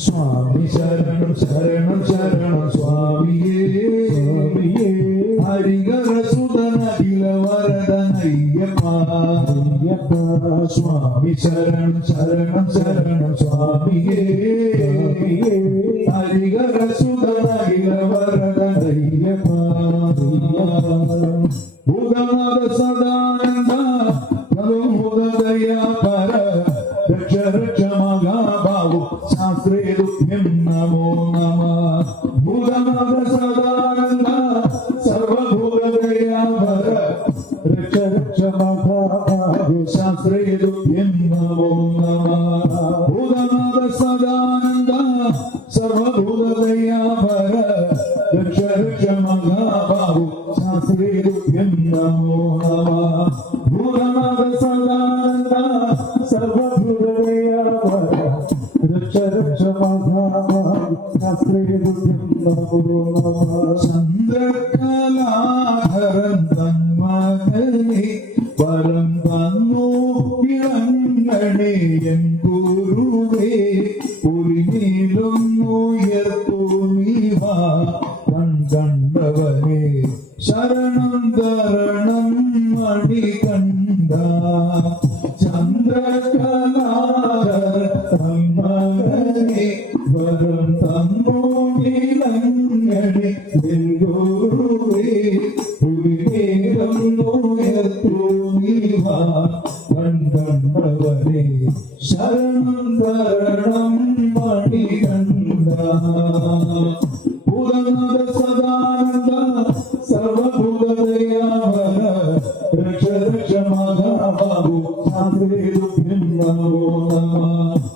സ്വാമി ശരണം ശരണം ശരണം സ്വാമിയേ സ്വാമിയേ ഹരിഹര സുതന അഖിലവരദനയ്യപ്പ സ്വാമി ശരണം ശരണം ശരണം സ്വാമിയേ ഹരിഹര സുതന അഖിലവരദനയ്യപ്പ ഭൂതനാഥ സദാനന്ദ പ്രഭുദയാ പര രക്ഷ രക്ഷ മഹാബാഹു ശാസ്ത്രേ തുഭ്യം നമോ നമഃ ഭൂതനാഥ സദാനന്ദ സർവഭൂതദയാ പര രക്ഷ രക്ഷ മഹാബാഹു ശാസ്ത്രേ തുഭ്യം നമോ നമഃ ഭൂതനാഥ സദാനന്ദ സർവഭൂതദയാ പര രക്ഷ രക്ഷ മഹാബാഹു ശാസ്ത്രേ തുഭ്യം നമോ നമഃ ഭൂതനാഥ സദാനന്ദ സർവഭൂതദയാ പര രക്ഷ രക്ഷ മഹാബാഹു ശാസ്ത്രേ തുഭ്യം നമോ നമഃ ചന്ദ്രകലാധരൻ തന്മകനെ പരം തന്നു വിളങ്ങണേ എൻ ഗുരുവേ പുരിമേലൊന്നുയർത്തു നീവാ കണ്ടവനെ ശരണം തരണം മണികണ്ഠ ചന്ദ്രകലാധരൻ വരം തന്നു വിളങ്ങണേ എൻ ഗുരുവേ പുരിമേലൊന്നുയർത്തു നീവാ കണ്ടവനെ ശരണം തരണം മണികണ്ഠ ഭൂതനാഥ സദാനന്ദ സർവഭൂതദയാ പര രക്ഷ രക്ഷ മഹാബാഹു ശാസ്ത്രേ തുഭ്യം നമോ നമഃ